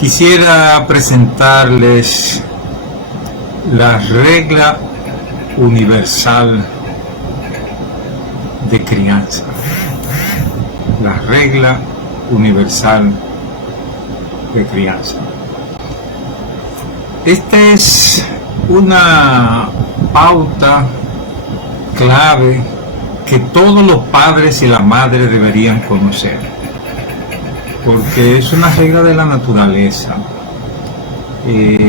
Quisiera presentarles la regla universal de crianza. La regla universal de crianza. Esta es una pauta clave que todos los padres y las madres deberían conocer, porque es una regla de la naturaleza.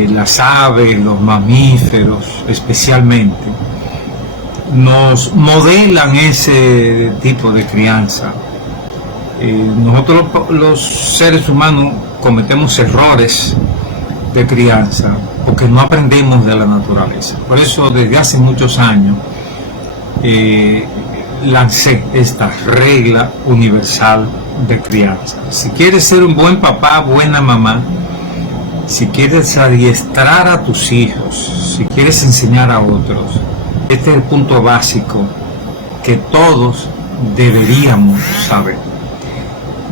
Las aves, los mamíferos especialmente, nos modelan ese tipo de crianza. Nosotros los seres humanos cometemos errores de crianza porque no aprendemos de la naturaleza. Por eso desde hace muchos años lancé esta regla universal de crianza. Si quieres ser un buen papá, buena mamá, si quieres adiestrar a tus hijos, si quieres enseñar a otros, este es el punto básico que todos deberíamos saber.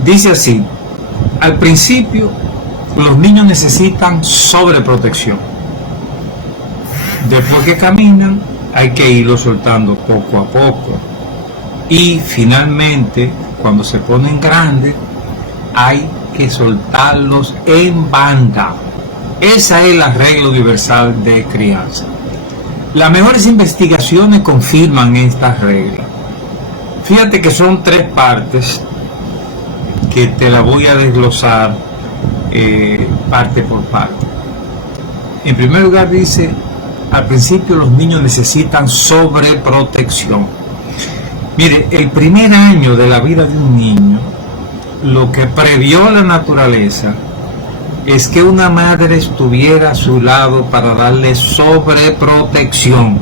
Dice así: al principio los niños necesitan sobreprotección. Después que caminan hay que irlos soltando poco a poco. Y finalmente, cuando se ponen grandes, hay que soltarlos en banda. Esa es la regla universal de crianza. Las mejores investigaciones confirman esta regla. Fíjate que son 3 partes que te la voy a desglosar parte por parte. En primer lugar dice: al principio los niños necesitan sobreprotección. Mire, el primer año de la vida de un niño, lo que previó la naturaleza es que una madre estuviera a su lado para darle sobreprotección.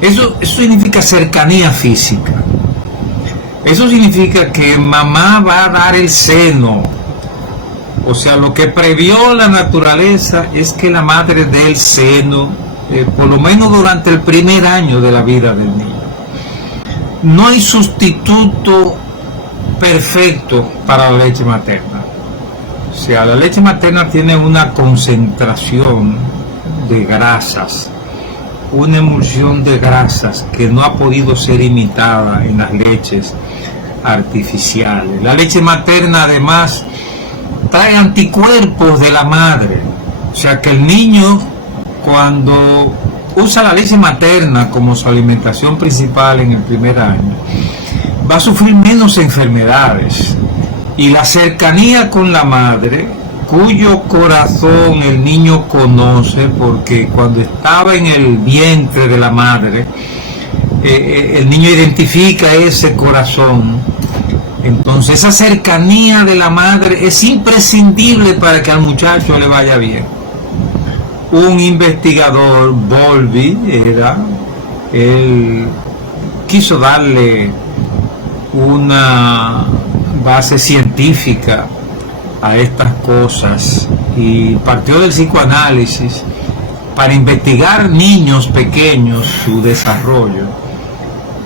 Eso significa cercanía física. Eso significa que mamá va a dar el seno. O sea, lo que previó la naturaleza es que la madre dé el seno, por lo menos durante el primer año de la vida del niño. No hay sustituto perfecto para la leche materna. O sea, la leche materna tiene una concentración de grasas, una emulsión de grasas que no ha podido ser imitada en las leches artificiales. La leche materna además trae anticuerpos de la madre. O sea que el niño, cuando usa la leche materna como su alimentación principal en el primer año, va a sufrir menos enfermedades. Y la cercanía con la madre, cuyo corazón el niño conoce, porque cuando estaba en el vientre de la madre, el niño identifica ese corazón. Entonces esa cercanía de la madre es imprescindible para que al muchacho le vaya bien. Un investigador, Bowlby, él quiso darle una base científica a estas cosas y partió del psicoanálisis para investigar niños pequeños, su desarrollo,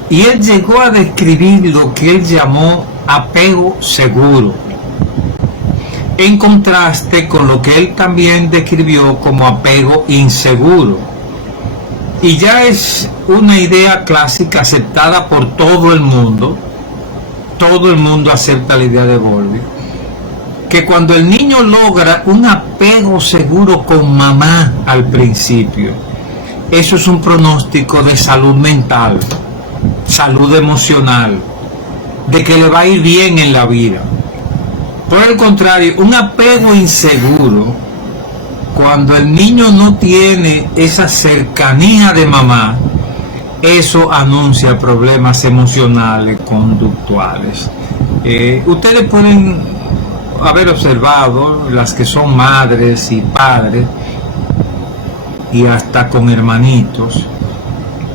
y él llegó a describir lo que él llamó apego seguro, en contraste con lo que él también describió como apego inseguro. Y ya es una idea clásica aceptada por todo el mundo. Todo el mundo acepta la idea de Bowlby, que cuando el niño logra un apego seguro con mamá al principio, eso es un pronóstico de salud mental, salud emocional, de que le va a ir bien en la vida. Por el contrario, un apego inseguro, cuando el niño no tiene esa cercanía de mamá, eso anuncia problemas emocionales, conductuales. Ustedes pueden haber observado, las que son madres y padres, y hasta con hermanitos,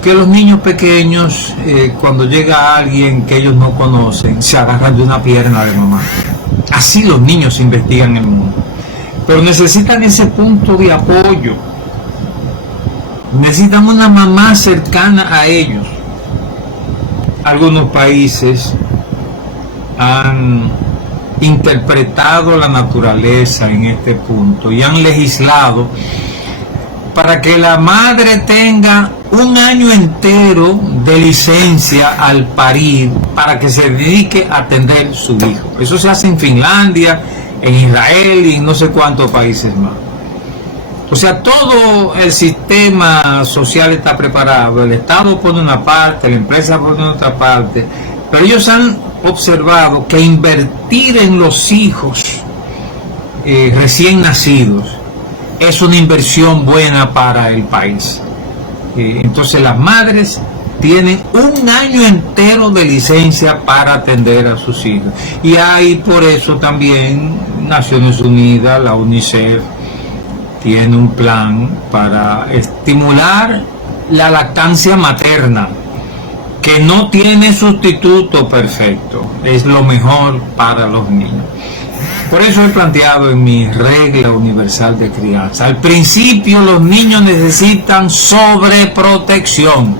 que los niños pequeños, cuando llega alguien que ellos no conocen, se agarran de una pierna de mamá. Así los niños investigan el mundo. Pero necesitan ese punto de apoyo. Necesitan una mamá cercana a ellos. Algunos países han interpretado la naturaleza en este punto y han legislado para que la madre tenga un año entero de licencia al parir para que se dedique a atender su hijo. Eso se hace en Finlandia, en Israel y en no sé cuántos países más. O sea, todo el sistema social está preparado, el Estado pone una parte, la empresa pone otra parte, pero ellos han observado que invertir en los hijos recién nacidos es una inversión buena para el país. Entonces las madres tienen un año entero de licencia para atender a sus hijos. Y hay por eso también Naciones Unidas, la UNICEF, tiene un plan para estimular la lactancia materna, que no tiene sustituto perfecto, es lo mejor para los niños. Por eso he planteado en mi regla universal de crianza, al principio los niños necesitan sobreprotección.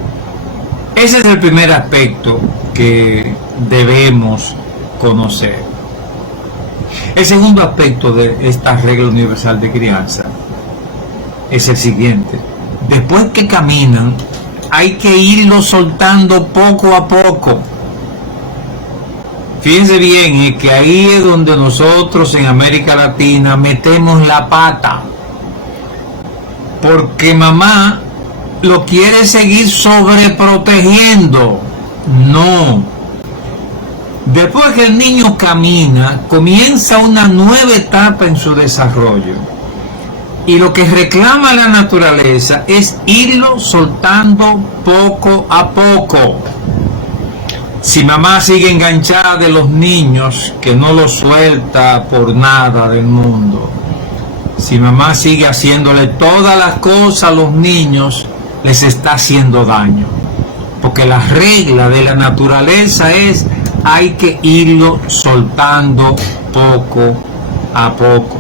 Ese es el primer aspecto que debemos conocer. El segundo aspecto de esta regla universal de crianza es el siguiente: después que caminan, hay que irlo soltando poco a poco. Fíjense bien, que ahí es donde nosotros en América Latina metemos la pata, porque mamá lo quiere seguir sobreprotegiendo. No. Después que el niño camina, comienza una nueva etapa en su desarrollo. Y lo que reclama la naturaleza es irlo soltando poco a poco. Si mamá sigue enganchada de los niños, que no los suelta por nada del mundo, si mamá sigue haciéndole todas las cosas a los niños, les está haciendo daño. Porque la regla de la naturaleza es: hay que irlo soltando poco a poco.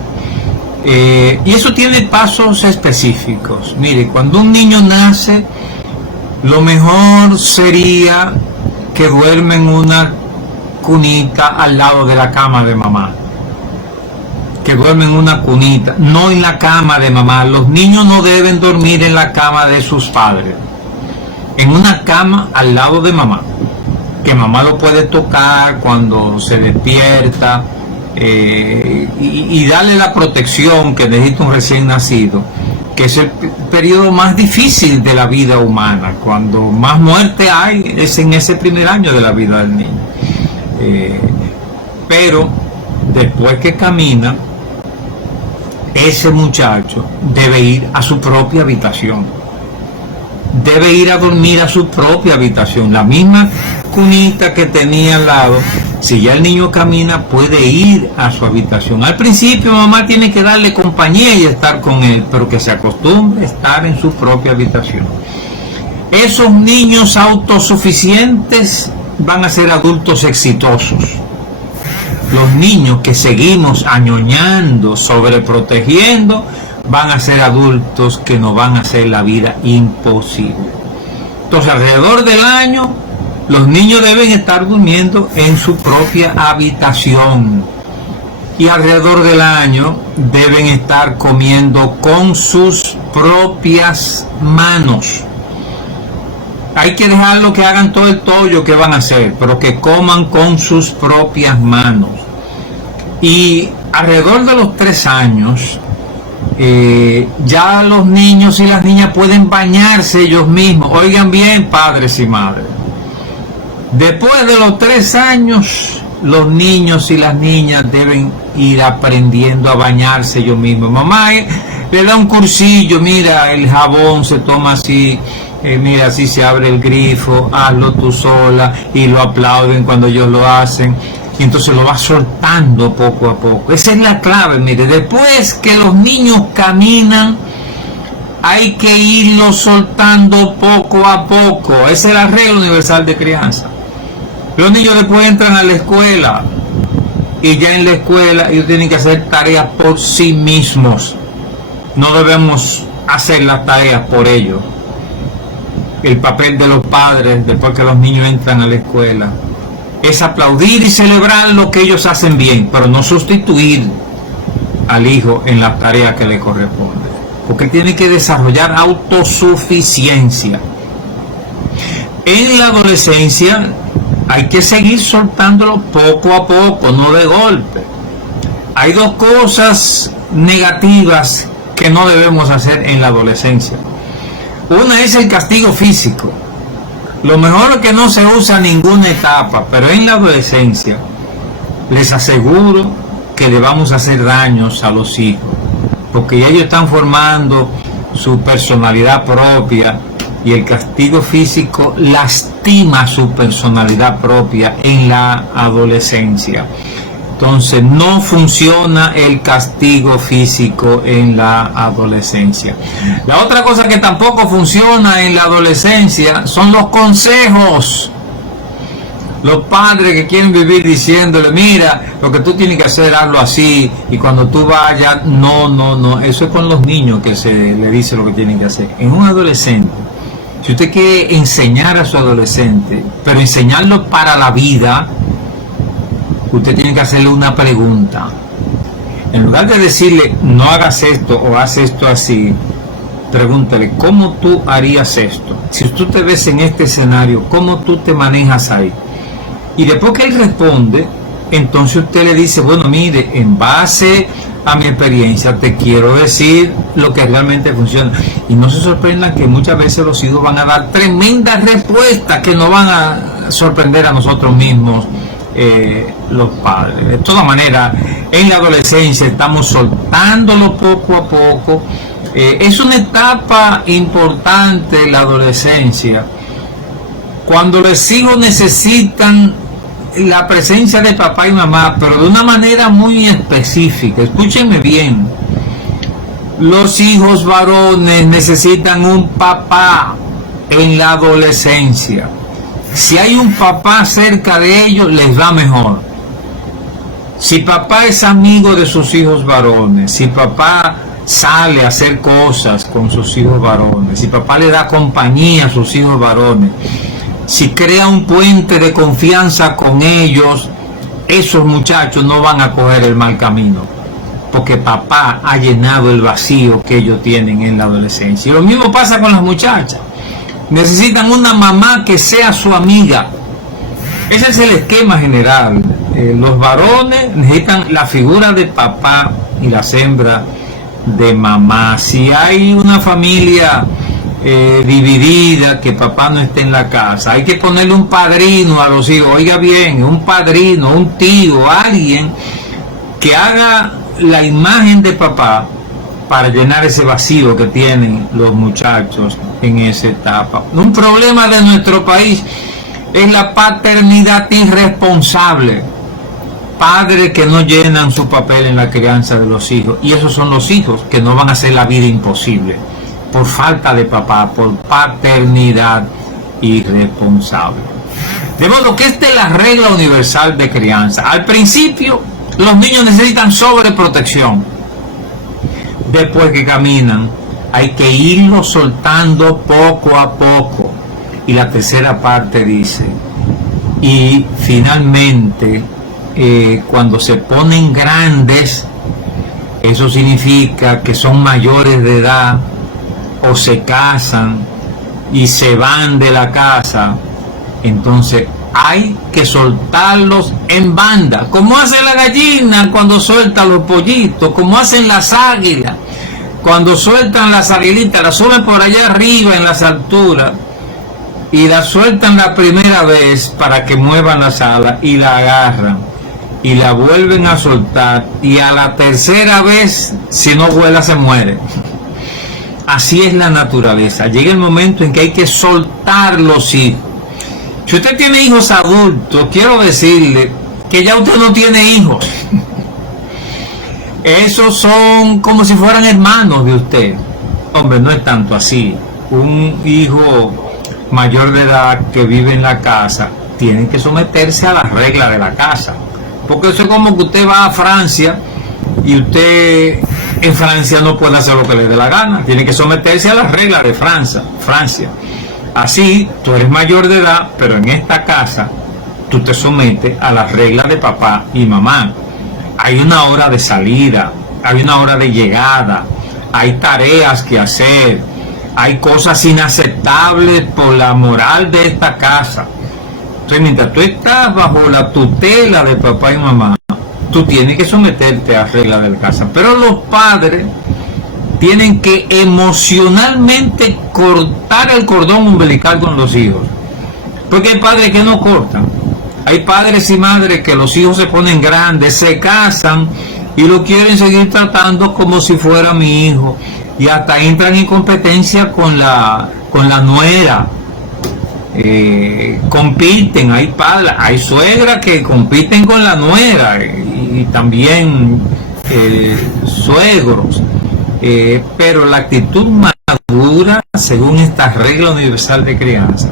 Y eso tiene pasos específicos. Mire, cuando un niño nace, lo mejor sería que duerma en una cunita al lado de la cama de mamá. Que duerma en una cunita, no en la cama de mamá. Los niños no deben dormir en la cama de sus padres. En una cama al lado de mamá, que mamá lo puede tocar cuando se despierta, y darle la protección que necesita un recién nacido, que es el periodo más difícil de la vida humana. Cuando más muerte hay es en ese primer año de la vida del niño. Pero después que camina, ese muchacho debe ir a su propia habitación, debe ir a dormir a su propia habitación, la misma cunita que tenía al lado. Si ya el niño camina, puede ir a su habitación. Al principio mamá tiene que darle compañía y estar con él, pero que se acostumbre a estar en su propia habitación. Esos niños autosuficientes van a ser adultos exitosos. Los niños que seguimos añoñando, sobreprotegiendo, van a ser adultos que nos van a hacer la vida imposible. Entonces, alrededor del año, los niños deben estar durmiendo en su propia habitación. Y alrededor del año deben estar comiendo con sus propias manos. Hay que dejarlo que hagan todo el tollo que van a hacer, pero que coman con sus propias manos. Y alrededor de los 3 años, ya los niños y las niñas pueden bañarse ellos mismos. Oigan bien, padres y madres. Después de los 3 años, los niños y las niñas deben ir aprendiendo a bañarse ellos mismos. Mamá le da un cursillo: mira, el jabón se toma así, mira, así se abre el grifo, hazlo tú sola, y lo aplauden cuando ellos lo hacen. Y entonces lo va soltando poco a poco. Esa es la clave. Mire, después que los niños caminan, hay que irlo soltando poco a poco. Esa es la regla universal de crianza. Los niños después entran a la escuela, y ya en la escuela ellos tienen que hacer tareas por sí mismos. No debemos hacer las tareas por ellos. El papel de los padres, después que los niños entran a la escuela, es aplaudir y celebrar lo que ellos hacen bien, pero no sustituir al hijo en las tareas que le corresponden, porque tiene que desarrollar autosuficiencia. En la adolescencia hay que seguir soltándolo poco a poco, no de golpe. Hay dos cosas negativas que no debemos hacer en la adolescencia. Una es el castigo físico. Lo mejor es que no se usa en ninguna etapa, pero en la adolescencia les aseguro que le vamos a hacer daños a los hijos, porque ya ellos están formando su personalidad propia y el castigo físico lastima su personalidad propia en la adolescencia. Entonces no funciona el castigo físico en la adolescencia. La otra cosa que tampoco funciona en la adolescencia son los consejos. Los padres que quieren vivir diciéndole, mira, lo que tú tienes que hacer, hazlo así, y cuando tú vayas, no, eso es con los niños que se le dice lo que tienen que hacer. En un adolescente, si usted quiere enseñar a su adolescente, pero enseñarlo para la vida, usted tiene que hacerle una pregunta. En lugar de decirle, no hagas esto o haz esto así, pregúntale, ¿cómo tú harías esto? Si tú te ves en este escenario, ¿cómo tú te manejas ahí? Y después que él responde, entonces usted le dice, bueno, mire, en base a mi experiencia te quiero decir lo que realmente funciona. Y no se sorprendan que muchas veces los hijos van a dar tremendas respuestas que nos van a sorprender a nosotros mismos, los padres. De todas maneras, en la adolescencia estamos soltándolo poco a poco. Es una etapa importante la adolescencia, cuando los hijos necesitan la presencia de papá y mamá, pero de una manera muy específica. Escúchenme bien, los hijos varones necesitan un papá en la adolescencia. Si hay un papá cerca de ellos, les va mejor. Si papá es amigo de sus hijos varones, si papá sale a hacer cosas con sus hijos varones, si papá le da compañía a sus hijos varones, si crea un puente de confianza con ellos, esos muchachos no van a coger el mal camino, porque papá ha llenado el vacío que ellos tienen en la adolescencia. Y lo mismo pasa con las muchachas. Necesitan una mamá que sea su amiga. Ese es el esquema general. Los varones necesitan la figura de papá y las hembras de mamá. Si hay una familia dividida, que papá no esté en la casa, hay que ponerle un padrino a los hijos. Oiga bien, un padrino, un tío, alguien que haga la imagen de papá para llenar ese vacío que tienen los muchachos en esa etapa. Un problema de nuestro país es la paternidad irresponsable. Padres que no llenan su papel en la crianza de los hijos, y esos son los hijos que no van a hacer la vida imposible por falta de papá, por paternidad irresponsable. De modo que esta es la regla universal de crianza. Al principio los niños necesitan sobreprotección. Después que caminan, hay que irlo soltando poco a poco. Y la tercera parte dice, y finalmente, cuando se ponen grandes, eso significa que son mayores de edad, o se casan y se van de la casa, entonces hay que soltarlos en banda, como hace la gallina cuando suelta los pollitos, como hacen las águilas cuando sueltan las aguilitas, las suben por allá arriba en las alturas y las sueltan la primera vez para que muevan las alas y la agarran y la vuelven a soltar, y a la tercera vez, si no vuela, se muere. Así es la naturaleza. Llega el momento en que hay que soltar los hijos. Si usted tiene hijos adultos, quiero decirle que ya usted no tiene hijos. Esos son como si fueran hermanos de usted. Hombre, no es tanto así. Un hijo mayor de edad que vive en la casa tiene que someterse a las reglas de la casa. Porque eso es como que usted va a Francia y usted en Francia no puede hacer lo que le dé la gana. Tiene que someterse a las reglas de Francia. Así, tú eres mayor de edad, pero en esta casa tú te sometes a las reglas de papá y mamá. Hay una hora de salida, hay una hora de llegada, hay tareas que hacer, hay cosas inaceptables por la moral de esta casa. Entonces, mientras tú estás bajo la tutela de papá y mamá, tú tienes que someterte a reglas de la casa. Pero los padres tienen que emocionalmente cortar el cordón umbilical con los hijos. Porque hay padres que no cortan. Hay padres y madres que los hijos se ponen grandes, se casan y lo quieren seguir tratando como si fuera mi hijo. Y hasta entran en competencia con la nuera. Compiten, hay padres, hay suegras que compiten con la nuera y también suegros. Pero la actitud madura, según esta regla universal de crianza,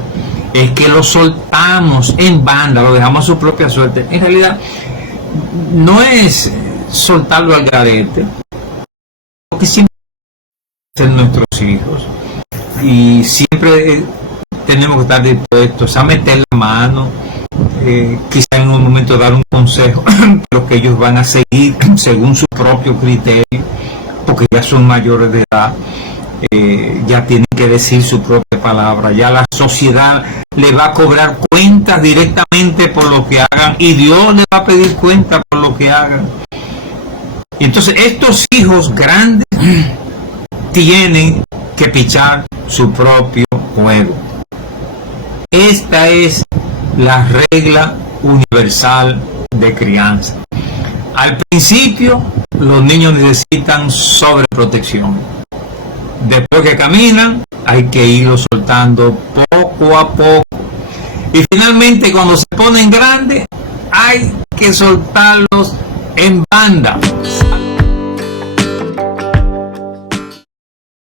es que lo soltamos en banda, lo dejamos a su propia suerte. En realidad, no es soltarlo al garete, porque siempre son nuestros hijos y siempre tenemos que estar dispuestos a meter la mano, quizá en un momento dar un consejo, pero que ellos van a seguir según su propio criterio, porque ya son mayores de edad, ya tienen que decir su propia palabra, ya la sociedad le va a cobrar cuentas directamente por lo que hagan y Dios le va a pedir cuentas por lo que hagan. Y entonces estos hijos grandes tienen que pichar su propio juego. Esta es la regla universal de crianza. Al principio, los niños necesitan sobreprotección. Después que caminan, hay que irlos soltando poco a poco. Y finalmente, cuando se ponen grandes, hay que soltarlos en banda.